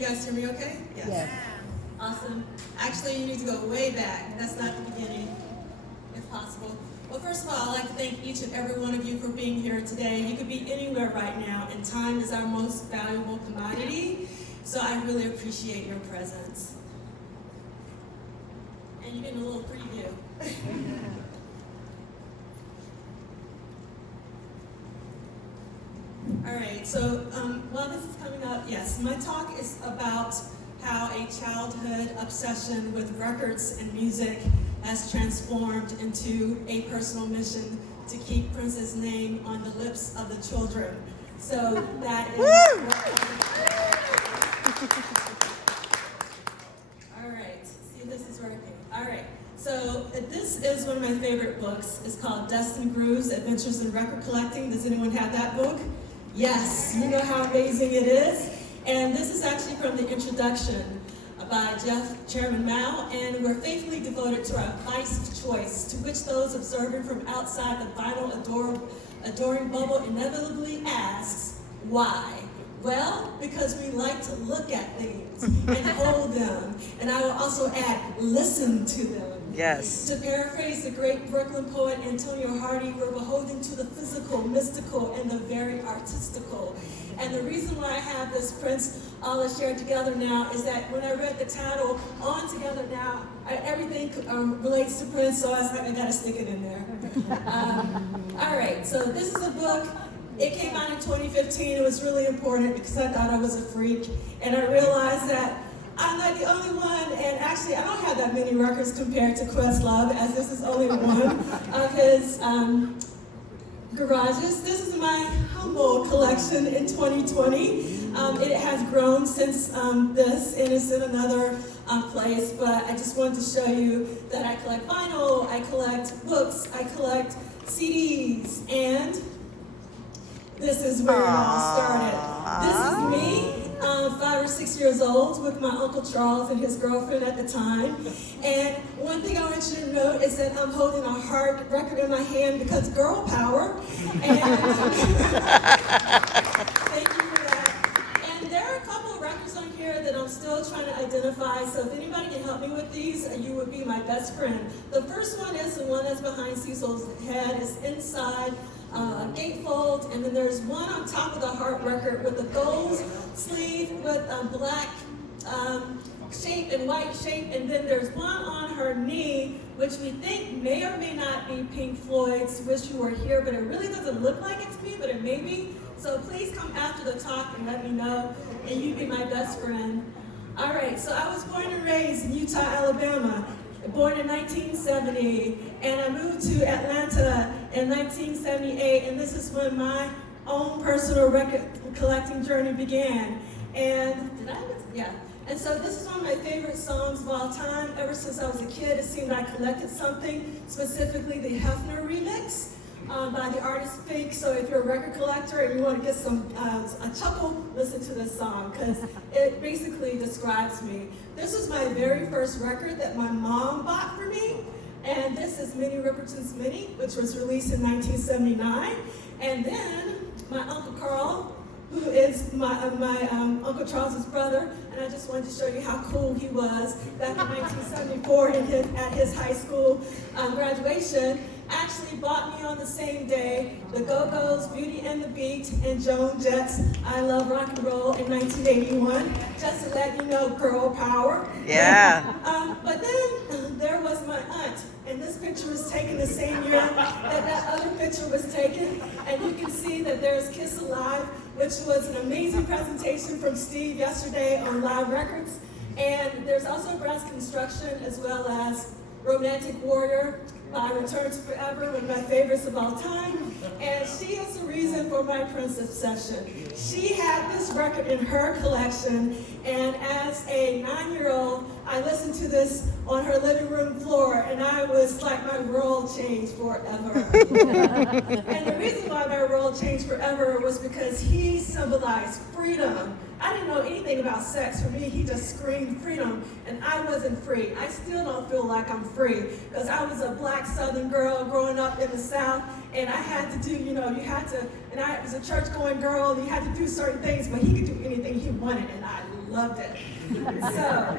you guys hear me okay? Yes. Yes. Awesome. Actually, you need to go way back. That's not the beginning, if possible. Well, first of all, I'd like to thank each and every one of you for being here today. You could be anywhere right now, and time is our most valuable commodity, so I really appreciate your presence. And you're getting a little preview. All right, so while this is coming up, yes, my talk is about how a childhood obsession with records and music has transformed into a personal mission to keep Prince's name on the lips of the children. So that is... All right, see, this is working. All right, so this is one of my favorite books. It's called Dust and Grooves, Adventures in Record Collecting. Does anyone have that book? Yes, you know how amazing it is. And this is actually from the introduction by Chairman Mao, and we're faithfully devoted to our advice of choice, to which those observing from outside the vinyl adoring bubble inevitably asks, why? Well, because we like to look at things and hold them, and I will also add, listen to them. Yes. To paraphrase the great Brooklyn poet Antonio Hardy, we're beholden to the physical, mystical, and the very artistical. And the reason why I have this Prince all shared together now is that when I read the title, On Together Now, everything relates to Prince, so I was like, I gotta stick it in there. All right, so this is a book. It came out in 2015. It was really important because I thought I was a freak. And I realized that I'm not the only one, and actually I don't have that many records compared to Questlove, as this is only one of his garages. This is my humble collection in 2020. It has grown since this, and it's in another place, but I just wanted to show you that I collect vinyl, I collect books, I collect CDs, and this is where it all started. This is me. 5 or 6 years old with my Uncle Charles and his girlfriend at the time. And one thing I want you to note is that I'm holding a hard record in my hand because girl power. And thank you for that. And there are a couple of records on here that I'm still trying to identify, so if anybody can help me with these, you would be my best friend. The first one is the one that's behind Cecil's head. It's inside a gatefold, and then there's one on top of the heart record with a gold sleeve with a black shape and white shape, and then there's one on her knee, which we think may or may not be Pink Floyd's Wish You Were Here, but it really doesn't look like it to me, but it may be. So please come after the talk and let me know, and you be my best friend. All right, so I was born and raised in Utah, Alabama. Born in 1970, and I moved to Atlanta in 1978, and this is when my own personal record collecting journey began. And and so this is one of my favorite songs of all time. Ever since I was a kid, it seemed I collected something, specifically the Hefner remix by the artist Fink. So if you're a record collector and you want to get a chuckle, listen to this song, because it basically describes me. This was my very first record that my mom bought for me, and this is Minnie Riperton's Minnie, which was released in 1979. And then my Uncle Carl, who is my Uncle Charles's brother, and I just wanted to show you how cool he was back in 1974 at his high school graduation, actually bought me on the same day the Go-Go's Beauty and the Beat and Joan Jett's I Love Rock and Roll in 1981, just to let you know, girl power. Yeah. But then there was my aunt, and this picture was taken the same year that other picture was taken, and you can see that there's Kiss Alive, which was an amazing presentation from Steve yesterday on Live Records, and there's also Brass Construction, as well as Romantic Warrior by Return to Forever, one of my favorites of all time. And she is the reason for my Prince obsession. She had this record in her collection, and as a 9-year-old, I listened to this on her living room floor, and I was like, my world changed forever. And the reason why my world changed forever was because he symbolized freedom. I didn't know anything about sex. For me, he just screamed freedom, and I wasn't free. I still don't feel like I'm free, because I was a black Southern girl growing up in the South, and I had to do, you had to, and I was a church-going girl, and you had to do certain things, but he could do anything he wanted, and I loved it. So,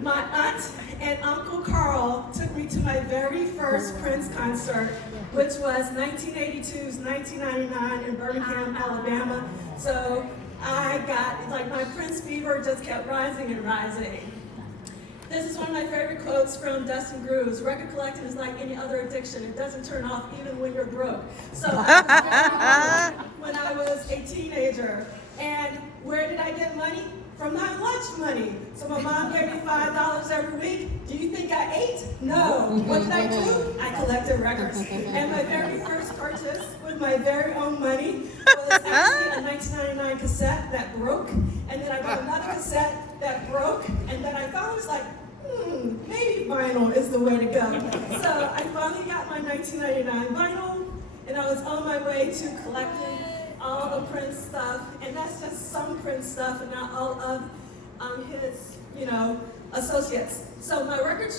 my aunt and Uncle Carl took me to my very first Prince concert, which was 1982's 1999 in Birmingham, Alabama. So I got, my Prince fever just kept rising and rising. This is one of my favorite quotes from Dustin Grooves. Record collecting is like any other addiction. It doesn't turn off even when you're broke. So I was when I was a teenager. And where did I get money? From my lunch money. So my mom gave me $5 every week. Do you think I ate? No. What did I do? I collected records. And my very first purchase with my very own money was actually a 1999 cassette that broke. And then I bought another cassette that broke. And then I finally was like, maybe vinyl is the way to go. So I finally got my 1999 vinyl, and I was on my way to collecting all the Prince stuff, and that's just some Prince stuff, and not all of his, associates. So my record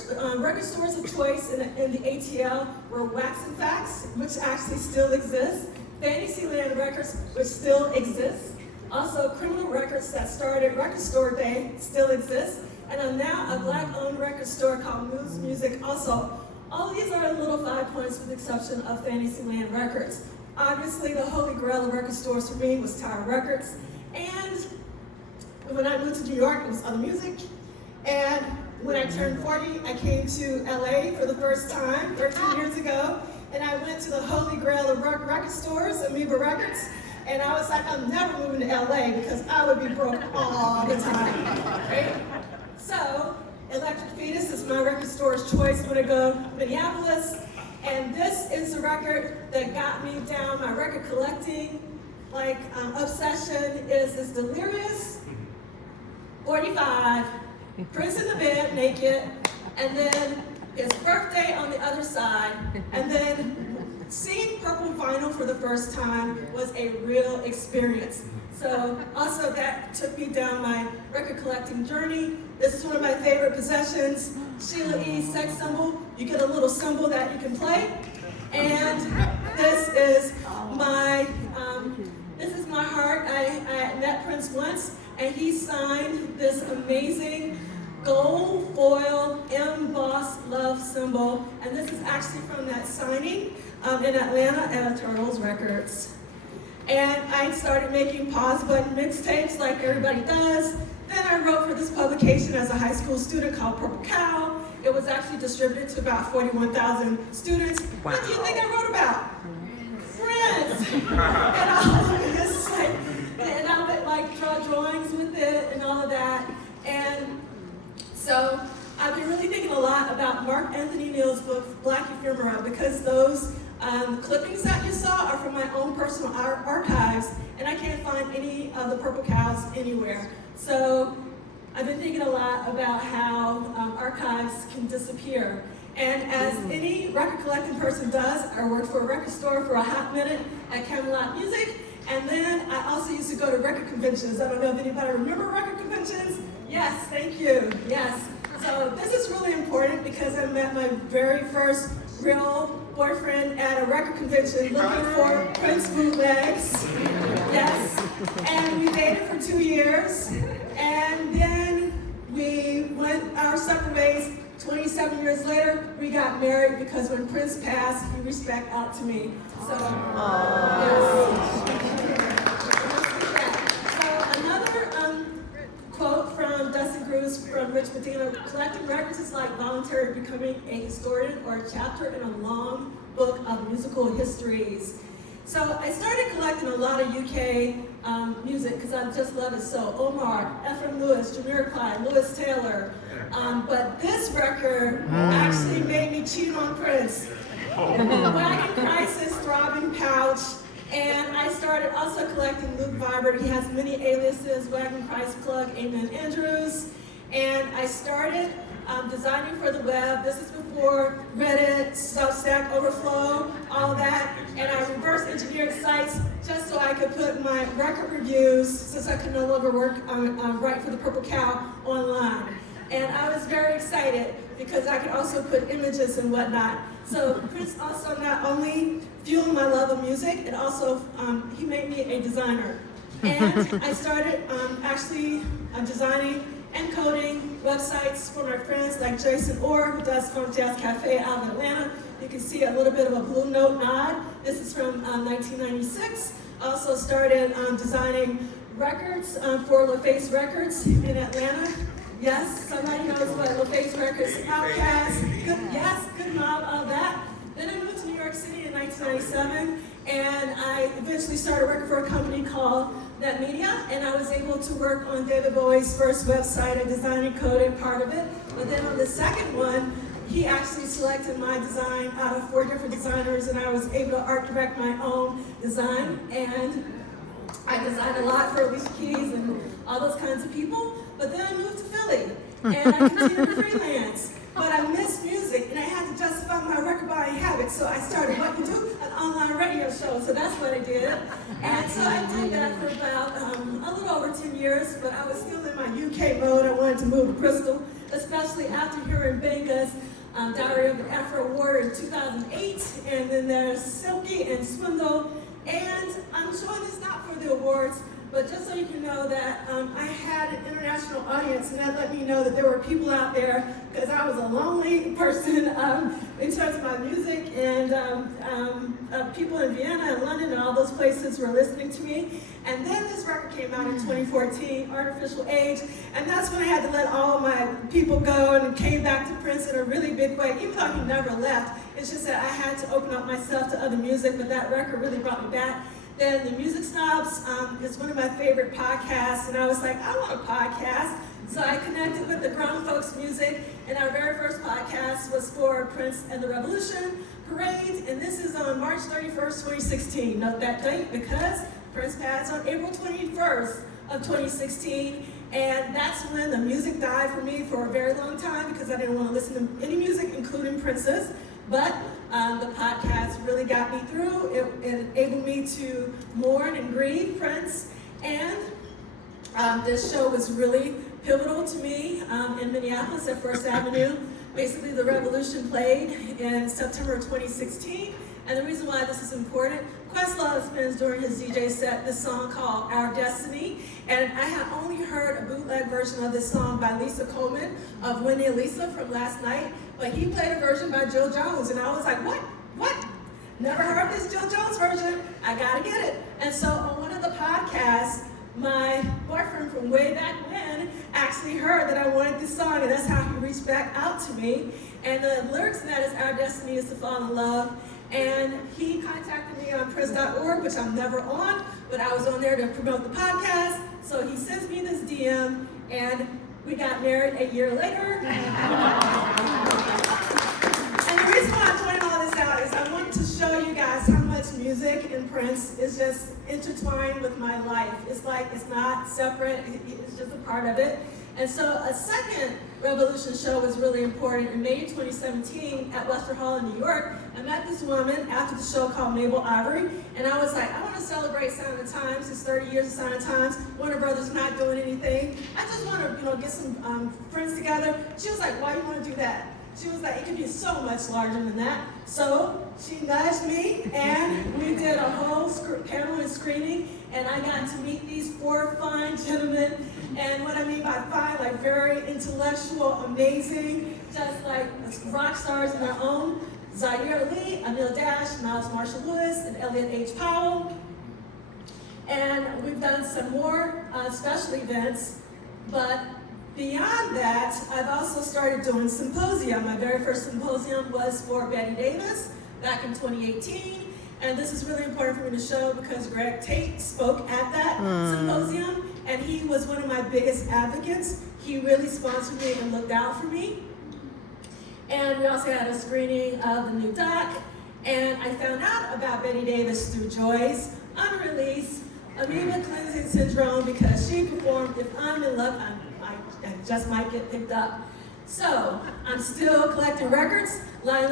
stores of choice in the ATL were Wax and Facts, which actually still exists, Fantasyland Records, which still exists, also Criminal Records that started Record Store Day still exists, and I'm now a Black-owned record store called Moose Music also. All these are little 5 points with the exception of Fantasyland Records. Obviously, the holy grail of record stores for me was Tower Records. And when I moved to New York, it was Other Music. And when I turned 40, I came to LA for the first time 13 years ago. And I went to the holy grail of record stores, Amoeba Records. And I was like, I'm never moving to LA because I would be broke all the time, right? So, Electric Fetus is my record store's choice when I go to Minneapolis. And this is the record that got me down my record collecting obsession. Is this Delirious, 45, Prince in the bed naked, and then his birthday on the other side, and then seeing purple vinyl for the first time was a real experience. So also that took me down my record collecting journey. This is one of my favorite possessions, Sheila E.'s sex symbol. You get a little symbol that you can play. And this is my heart. I met Prince once, and he signed this amazing gold foil embossed love symbol. And this is actually from that signing in Atlanta at Turtles Records. And I started making pause button mixtapes like everybody does. Then I wrote for this publication as a high school student called Purple Cow. It was actually distributed to about 41,000 students. Wow. What do you think I wrote about? Friends. And I would draw drawings with it and all of that. And so I've been really thinking a lot about Mark Anthony Neal's book, Black Ephemera, because those clippings that you saw are from my own personal archives, and I can't find any of the Purple Cows anywhere. So I've been thinking a lot about how archives can disappear. And as any record collecting person does, I worked for a record store for a hot minute at Camelot Music, and then I also used to go to record conventions. I don't know if anybody remember record conventions? Yes, thank you, yes. So this is really important because I met my very first real boyfriend at a record convention looking for Prince bootlegs. Yes. And we dated for 2 years. And then we went our separate ways. 27 years later, we got married because when Prince passed, he reached back out to me. So, So another quote from Dustin Grooves from Rich Medina: collecting records is like voluntarily becoming a historian or a chapter in a long book of musical histories. So I started collecting a lot of UK music because I just love it so. Omar, Ephraim Lewis, Jamiroquai, Lewis Taylor. But this record actually made me cheat on Prince. Wagon Crisis, Throbbing Pouch. And I started also collecting Luke Vibert. He has many aliases: Wagon Price Plug, Amen Andrews. And I started designing for the web. This is before Reddit, Substack, Overflow, all that. And I reverse engineered sites just so I could put my record reviews, since I could no longer write for the Purple Cow, online. And I was very excited. because I could also put images and whatnot. So Prince also not only fueled my love of music, it also, he made me a designer. And I started actually designing and coding websites for my friends like Jason Orr, who does Funk Jazz Cafe out of Atlanta. You can see a little bit of a Blue Note nod. This is from 1996. Also started designing records for LaFace Records in Atlanta. Yes, somebody knows what LaFace Records, Outkast, good mob of that. Then I moved to New York City in 1997, and I eventually started working for a company called Net Media, and I was able to work on David Bowie's first website. I designed and coded part of it, but then on the second one, he actually selected my design out of 4 different designers, and I was able to art direct my own design, and I designed a lot for Alicia Keys and all those kinds of people. But then I moved to Philly, and I continued to freelance. But I missed music, and I had to justify my record buying habit, so I started what you do, an online radio show. So that's what I did. And so I did that for about a little over 10 years, but I was still in my UK mode. I wanted to move to Bristol, especially after hearing Benga's Diary of an Afro Warrior in 2008, and then there's Silky and Swindle. And I'm showing this not for the awards, but just so you can know that I had an international audience, and that let me know that there were people out there, because I was a lonely person in terms of my music, and people in Vienna and London and all those places were listening to me. And then this record came out in 2014, Artificial Age, and that's when I had to let all of my people go and came back to Prince in a really big way, even though he never left. It's just that I had to open up myself to other music, but that record really brought me back. Then the Music Snobs is one of my favorite podcasts, and I was like, I want a podcast. So I connected with the Grown Folks Music, and our very first podcast was for Prince and the Revolution Parade, and this is on March 31st, 2016. Note that date because Prince passed on April 21st of 2016, and that's when the music died for me for a very long time because I didn't want to listen to any music, including Prince's. But the podcast really got me through. It enabled me to mourn and grieve Prince. And this show was really pivotal to me in Minneapolis at First Avenue. Basically, the Revolution played in September of 2016. And the reason why this is important, Questlove spins during his DJ set this song called Our Destiny. And I had only heard a bootleg version of this song by Lisa Coleman of Wendy and Lisa from last night. But he played a version by Jill Jones, and I was like, what? Never heard this Jill Jones version. I gotta get it. And so on one of the podcasts, my boyfriend from way back when actually heard that I wanted this song, and that's how he reached back out to me. And the lyrics in that is, our destiny is to fall in love. And he contacted me on Prince.org, which I'm never on, but I was on there to promote the podcast. So he sends me this DM, and we got married a year later. And the reason why I'm pointing all this out is I want to show you guys how much music and Prince is just intertwined with my life. It's like, it's not separate, it's just a part of it. And so a second Revolution show was really important. In May 2017 at Westford Hall in New York, I met this woman after the show called Mabel Ivory, and I was like, I want to celebrate Sound of Times. It's 30 years of Sound of Times. Warner Brothers not doing anything. I just want to, get some friends together. She was like, why do you want to do that? She was like, it could be so much larger than that. So she nudged me, and we did a whole panel and screening, and I got to meet these 4 fine gentlemen. And what I mean by fine, like very intellectual, amazing, just like rock stars in their own. Zaire Lee, Emil Dash, Miles Marshall Lewis, and Elliot H. Powell. And we've done some more special events, but beyond that, I've also started doing symposia. My very first symposium was for Betty Davis back in 2018. And this is really important for me to show because Greg Tate spoke at that symposium, and he was one of my biggest advocates. He really sponsored me and looked out for me. And we also had a screening of the new doc, and I found out about Betty Davis through Joy's unreleased amoeba cleansing syndrome because she performed If I'm in Love, I just might get picked up. So I'm still collecting records. Light in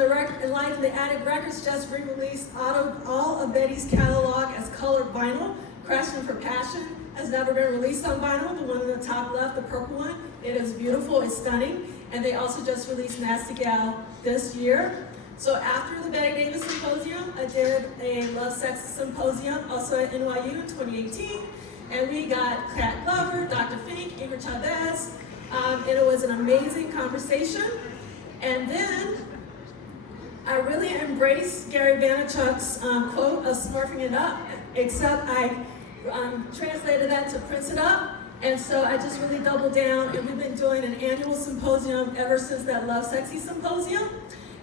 the Attic Records just re-released all of Betty's catalog as colored vinyl. Crashing for Passion has never been released on vinyl. The one in the top left, the purple one, it is beautiful, it's stunning. and they also just released Nasty Gal this year. So after the Betty Davis Symposium, I did a Love Sex Symposium, also at NYU in 2018, and we got Kat Glover, Dr. Fink, Ingrid Chavez, and it was an amazing conversation. And then I really embraced Gary Vaynerchuk's quote of smurfing it up, except I translated that to prince it up. And so I just really doubled down, and we've been doing an annual symposium ever since that Love Sexy Symposium.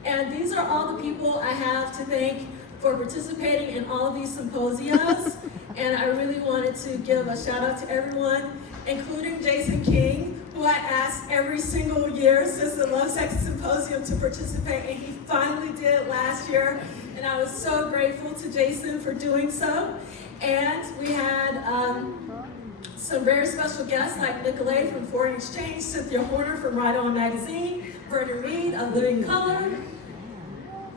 And these are all the people I have to thank for participating in all of these symposiums. And I really wanted to give a shout out to everyone, including Jason King, who I asked every single year since the Love Sex Symposium to participate, and he finally did last year. And I was so grateful to Jason for doing so. And we had some very special guests like Nicolay from Foreign Exchange, Cynthia Horner from Ride On Magazine, Vernon Reed of Living Color,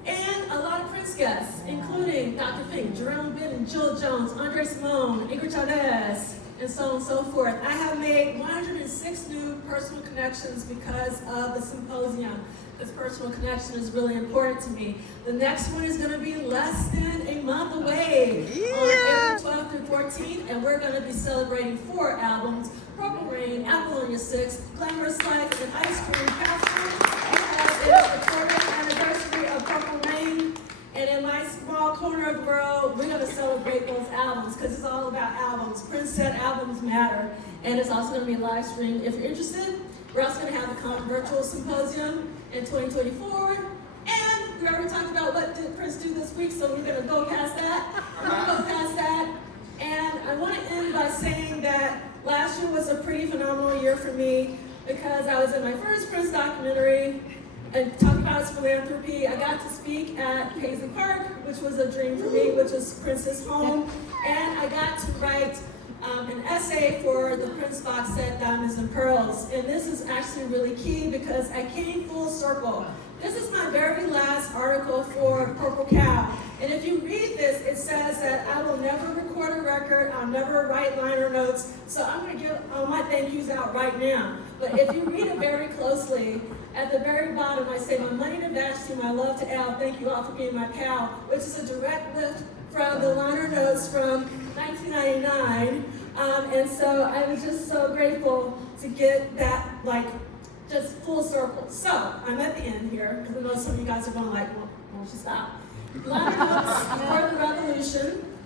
and a lot of Prince guests, including Dr. Fink, Jerome Benton, Jill Jones, Andre Simone, Ingrid Chavez, and so on and so forth. I have made 106 new personal connections because of the symposium. This personal connection is really important to me. The next one is going to be less than a month away on April 12th through 14th, and we're going to be celebrating 4 albums: Purple Rain, Apollonia 6, Glamorous Life, and Ice Cream Castle. Because it is the 40th anniversary of Purple Rain, and in my small corner of the world, we're going to celebrate those albums because it's all about albums. Prince said albums matter, and it's also going to be live streamed. If you're interested, we're also going to have a virtual symposium in 2024, and we already talked about what did Prince do this week, so we're going to go past that. And I want to end by saying that last year was a pretty phenomenal year for me because I was in my first Prince documentary and talking about his philanthropy. I got to speak at Paisley Park, which was a dream for me, which was Prince's home, and I got to write an essay for the Prince box set, Diamonds and Pearls. And this is actually really key because I came full circle. This is my very last article for Purple Cow. And if you read this, it says that I will never record a record, I'll never write liner notes, so I'm going to give all my thank yous out right now. But if you read it very closely, at the very bottom I say, my money to Vashti, my love to Al, thank you all for being my pal, which is a direct lift from the liner notes from 1999. And so I was just so grateful to get that, like, just full circle. So I'm at the end here, because I know some of you guys are going like, well, won't you stop? Liner Notes for the Revolution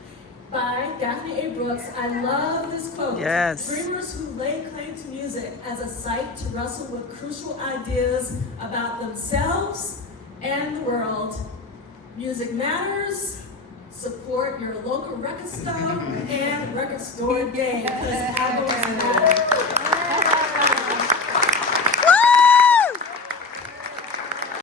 by Daphne A. Brooks. I love this quote. Yes. Dreamers who lay claim to music as a site to wrestle with crucial ideas about themselves and the world. Music matters. Support your local record store and record store day, because I